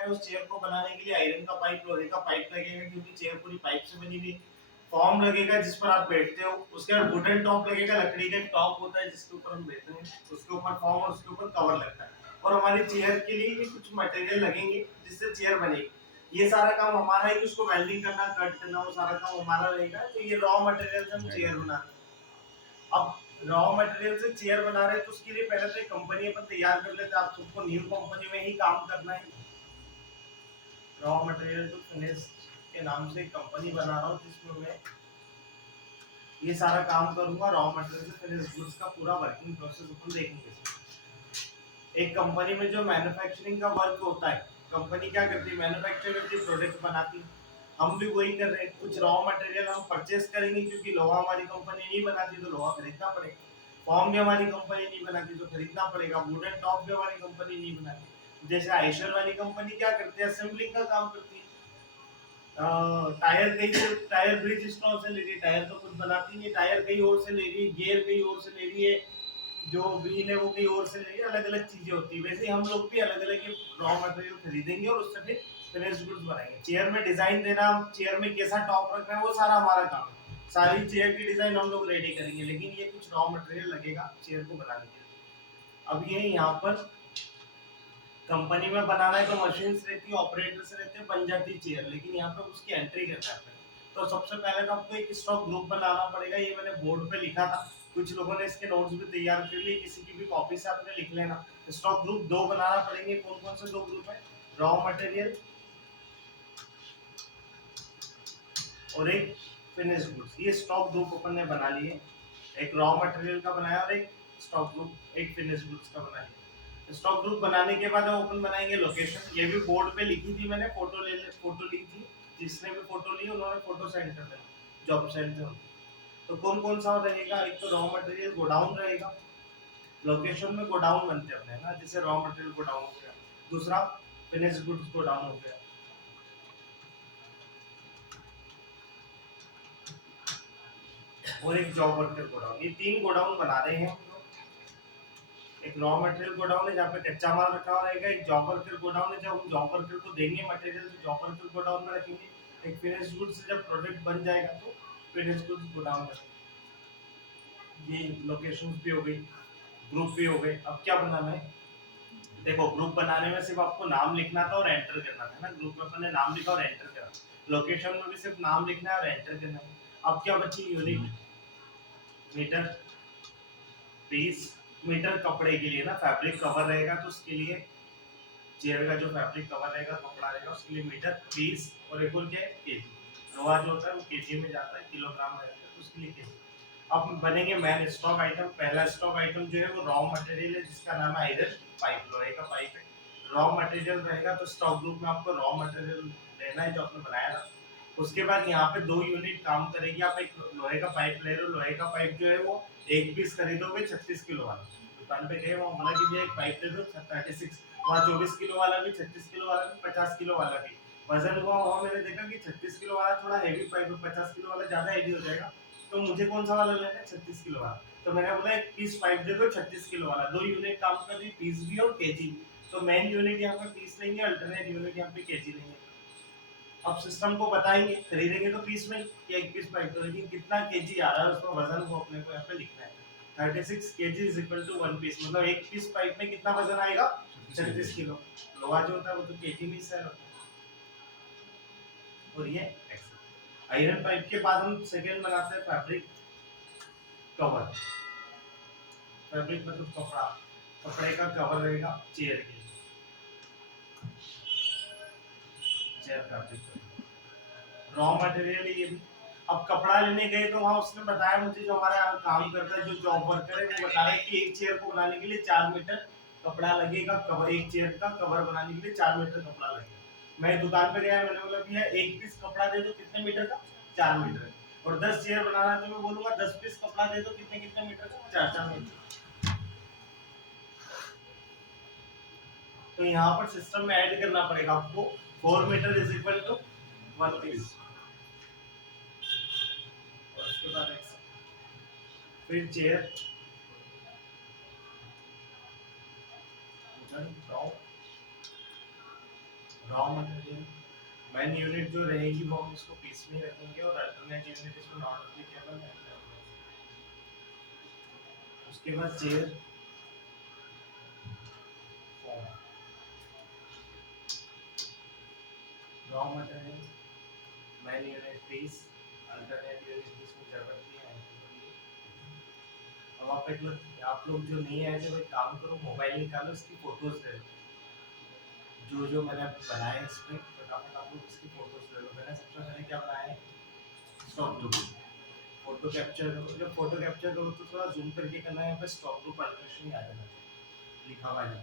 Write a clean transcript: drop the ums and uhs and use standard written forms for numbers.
लगता है, उस चेयर को बनाने के लिए आयरन का पाइप, लोहे का पाइप लगेगा, क्योंकि चेयर पूरी पाइप से बनी हुई। फॉर्म लगेगा जिस पर आप बैठते हो, उसके बाद वुडन टॉप लगेगा, लकड़ी का एक टॉप होता है जिसके ऊपर हम बैठते हैं, उसके ऊपर फॉर्म और उसके ऊपर कवर लगता है। और हमारी चेयर के लिए ये कुछ मटेरियल लगेंगे जिससे चेयर बनेगी। ये सारा काम हमारा है कि उसको वेल्डिंग करना, कट करना, वो सारा काम हमारा रहेगा। तो ये रॉ मटेरियल से हम चेयर बनाते हैं। अब रॉ मटेरियल से चेयर बना रहे हैं तो उसके लिए पहले तो एक कंपनी अपन तैयार कर लेते हैं। आप सबको न्यू कंपनी में ही काम करना है। रॉ मटेरियल टू फिनिश के नाम से एक कंपनी बना रहा हूँ जिसमें मैं ये सारा काम करूंगा। रॉ मटेरियल से फिनिश गुड्स का पूरा वर्किंग प्रोसेस अपन देखेंगे। एक कंपनी में जो मैन्युफैक्चरिंग का वर्क होता है, कंपनी क्या करती है, मैन्युफैक्चर करती है, प्रोडक्ट बनाती है। हम भी वही कर रहे हैं। कुछ रॉ मटेरियल हम परचेस करेंगे, क्योंकि लोहा हमारी कंपनी नहीं बनाती तो लोहा खरीदना पड़ेगा। फॉर्म भी हमारी कंपनी नहीं बनाती तो खरीदना पड़ेगा। वुडन टॉप भी हमारी कंपनी नहीं बनाती। जैसे आइशर वाली कंपनी क्या करती है, असेंबलिंग का काम करती है। टायर कहीं से, टायर ब्रिज स्टॉल से ले रही है, टायर तो खुद बनाती नहीं, टायर कहीं और से ले रही है, गियर कहीं और से ले रही है, जो व्हील है वो कहीं और से ले रही है। अलग अलग चीजें होती है। वैसे हम लोग भी अलग अलग रॉ मटेरियल खरीदेंगे और उससे फिर फिनिश गुड्स बनाएंगे। चेयर में डिजाइन देना, चेयर में कैसा टॉप रखना है, वो सारा हमारा काम है। सारी चेयर की डिजाइन हम लोग रेडी करेंगे, लेकिन ये कुछ रॉ मटेरियल लगेगा चेयर को बनाने के लिए। अब ये यहाँ पर कंपनी में बनाना है तो मशीन रहती है, ऑपरेटर्स रहते हैं, बन जाती है चेयर। लेकिन यहाँ पे उसकी एंट्री करना है। तो सबसे पहले तो आपको एक स्टॉक ग्रुप बनाना पड़ेगा। ये मैंने बोर्ड पे लिखा था, कुछ लोगों ने इसके नोट्स भी तैयार कर लिए, किसी की भी कॉपी से आपने लिख लेना। स्टॉक ग्रुप दो बनाना पड़ेंगे। कौन कौन से दो ग्रुप है, रॉ मटेरियल और एक फिनिश गुड्स। ये स्टॉक ग्रुप अपन ने बना लिए। एक रॉ मटेरियल का बनाया और एक स्टॉक ग्रुप, एक फिनिश गुड्स का बनाया। स्टॉक ग्रुप बनाने के बाद हम अपन बनाएंगे लोकेशन। ये भी बोर्ड पे लिखी थी मैंने, फोटो ली थी। जिसने भी फोटो ली उन्होंने फोटो सेंड कर देना, जॉब सेंड थे। तो कौन कौन सा रहेगा, एक तो रॉ मटेरियल गोडाउन रहेगा। लोकेशन में गोडाउन बनते हैं अपने, ना, जैसे रॉ मटेरियल गोडाउन हो गया। दूसरा फिनिश गुड्स गोडाउन हो गया। और एक जॉब वर्कर गोडाउन। ये तीन गोडाउन बना रहे हैं हम लोग। एक रॉ मटेरियल गोडाउन है जहाँ पे कच्चा माल रखा हुआ रहेगा। एक जॉब वर्कर गोडाउन है, जब हम जॉब वर्कर को देंगे मटेरियल तो जॉब वर्कर गोडाउन में रखेंगे। एक फिनिश गुड्स जब प्रोडक्ट बन जाएगा तो फिनिश गुड्स गोडाउन में। ये लोकेशंस भी हो गई, ग्रुप भी हो गए। अब क्या बनाना है, देखो ग्रुप बनाने में सिर्फ आपको नाम लिखना था और एंटर करना था ना। ग्रुप में अपने नाम लिखा और एंटर करा। लोकेशन में भी सिर्फ नाम लिखना है और एंटर करना है। अब क्या बची, यूनिट, मीटर, पीस। मीटर कपड़े के लिए ना, फैब्रिक कवर रहेगा तो उसके लिए, चेयर का जो फैब्रिक कवर रहेगा, कपड़ा रहेगा, उसके लिए मीटर, पीस। और एक और क्या है, केजी। लोहा जो होता है वो केजी में जाता है, किलोग्राम में रहता है, तो उसके लिए केजी। अब बनेंगे मेन स्टॉक आइटम। पहला स्टॉक आइटम जो है वो रॉ मटेरियल है, जिसका नाम है आयरन पाइप, लोहे का पाइप है। रॉ मटेरियल रहेगा तो स्टॉक ग्रुप में आपको रॉ मटेरियल लेना है जो आपने बनाया था। उसके बाद यहाँ पे दो यूनिट काम करेगी। आप एक लोहे का पाइप ले रहे हो, लोहे का पाइप जो है वो एक पीस खरीदोगे 36 किलो वाला। दुकान पे गए, वहाँ बोला कि भैया एक पाइप दे दो 36, वहाँ 24 किलो वाला भी, 36 किलो वाला भी, 50 किलो वाला भी। वजन हुआ, वहाँ मैंने देखा कि 36 किलो वाला थोड़ा हैवी पाइप है, 50 किलो वाला ज्यादा हैवी हो जाएगा। तो मुझे कौन सा वाला लेना है, 36 किलो वाला। तो मैंने बोला एक पीस पाइप दे दो 36 किलो वाला। दो यूनिट काम कर रही, पीस भी और केजी भी। तो मेन यूनिट यहाँ पे पीस लेंगे, अल्टरनेट यूनिट यहाँ पे केजी लेंगे। अब सिस्टम को बताएंगे, खरीदेंगे तो पीस में कि एक पीस पाइप, तो लेकिन कितना केजी आ रहा है उसका वजन को अपने को यहाँ पे लिखना है। 36 kg is equal to 1 piece, मतलब एक पीस पाइप में कितना वजन आएगा, 36 किलो। लोहा जो होता है वो तो केजी में सेल होता है। और ये आयरन पाइप के बाद हम सेकेंड बनाते हैं फैब्रिक कवर। फैब्रिक मतलब कपड़ा, कपड़े का कवर रहेगा चेयर के लिए, चेयर फैब्रिक। रॉ मटेरियल ये भी। अब कपड़ा लेने गए तो वहां उसने बताया मुझे, जो हमारा काम करता है, जो जॉब वर्कर है, वो बता रहा है कि एक चेयर को बनाने के लिए 4 मीटर कपड़ा लगेगा। कवर, एक चेयर का कवर बनाने के लिए 4 मीटर कपड़ा लगेगा। मैं दुकान पे गया, मैंने बोला भैया एक पीस कपड़ा दे दो, कितने मीटर का, 4 मीटर। और 10 चेयर बनाना है तो मैं बोलूंगा 10 पीस कपड़ा दे दो, कितने कितने मीटर का, 4 मीटर। तो यहाँ पर सिस्टम में ऐड करना पड़ेगा आपको, 4 metre is equal to 1 piece. और उसके बाद फिर chair, raw material main unit जो रहेगी वो हम इसको पीस में रखेंगे और अल्टरनेट यूनिट इसमें नॉट एप्लीकेबल है। उसके बाद chair raw material main unit piece alternate unit की इसमें जरूरत नहीं है। अब आप लोग जो नहीं आए थे, एक काम करो, मोबाइल निकालो, इसकी फोटोज ले लो, जो जो मैंने बनाए इस पे फटाफट आप लोग इसकी फोटोज ले लो। मैंने सबसे पहले क्या बनाया है, स्टॉक टू फोटो कैप्चर करो। जब फोटो कैप्चर करो तो थोड़ा जूम करके करना है, यहाँ पे स्टॉप टू अल्ट्रेशन ही आ जाना लिखा हुआ है।